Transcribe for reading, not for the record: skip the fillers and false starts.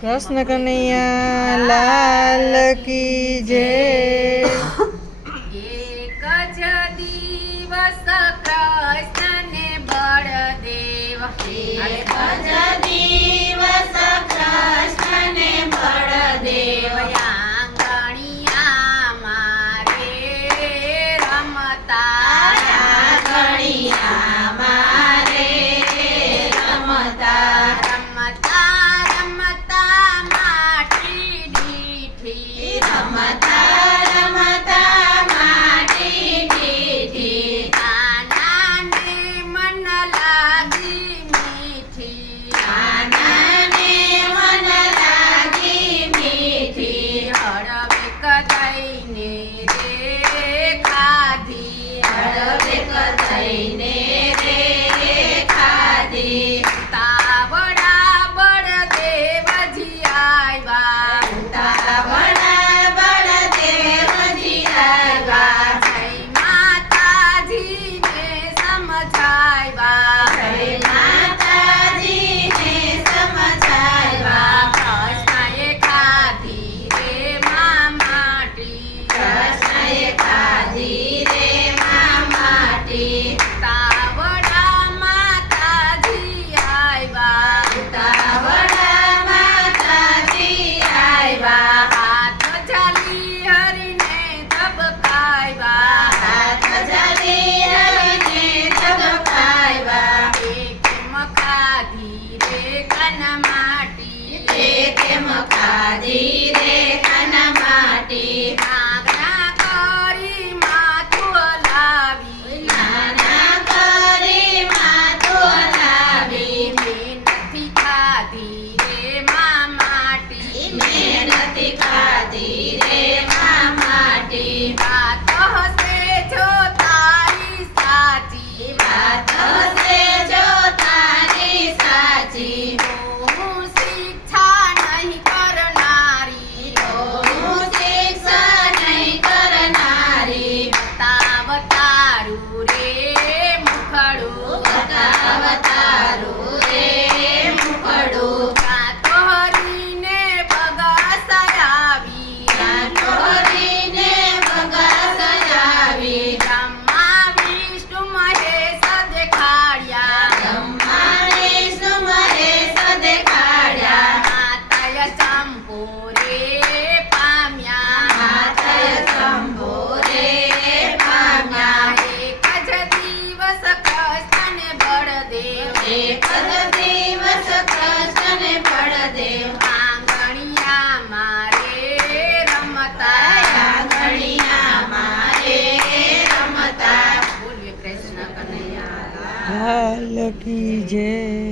કૃષ્ણ કનૈયા લાલ કી જય। એક જ દિવસ કૃષ્ણને બળદેવ એક જ દિવસ કૃષ્ણને બળદેવ આંગણિયામાં રે રમતા આંગણિયામાં રે રમતા રમતા રમતા માટી દીઠી રમતા રમતા માટી દીઠી કાનાને મન લાગી મીઠી કાનાને મન લાગી મીઠી હળવેક દઈને રે ખાધી હળવેક દઈને રે ખાધી તાવડા બળદેવજી આવ્યા ઉતાવળા બળદેવજી આવ્યા જય માતાજીને સમજાવ્યા જય માતાજીને સમજાવ્યા કૃષ્ણએ ખાધી રે માટી કૃષ્ણએ ખાધી રે માટી તાવડા માતાજી આવ્યા ઉતાવળા માતાજી આવ્યા હાથ ચાલી હરીને ધબકાવ્યા હાથ જલી હરીને ધબકાવ્યા કેમ ખાધી રે કન માટી કેમ ખાધી રે કાના માટી નાગરા કરી માથું હલાવી નાના કરી માથું લાવી મેં નથી ખાધી રે માટી મેં નથી ખાધી રે માટી વાત હશે જો તારી સાચી વાત હશે જો તારી સાચી હું શિક્ષા નહીં કરનારી હું શિક્ષા નહીં કરનારી તારું રે મુખડું બતાવતારું રે મુખડું કાતો હરીને બગસરાવી કાંઠોરીને બગા સજાવી બ્રહ્મા વિષ્ણુ મહેશ દેખાડ્યા બ્રહ્મા વિષ્ણુ મહેશ દેખાડ્યા માતાય શંભો રે પામ્યા માતાય શંભો રે પામ્યા એક જ દિવસ કૃષ્ણને બળદેવ એક જ દિવસ કૃષ્ણને બળદેવ આંગણિયામાં રે રમતા આંગણિયામાં રે રમતા બોલીએ કૃષ્ણ કનૈયા લાલ કી જય।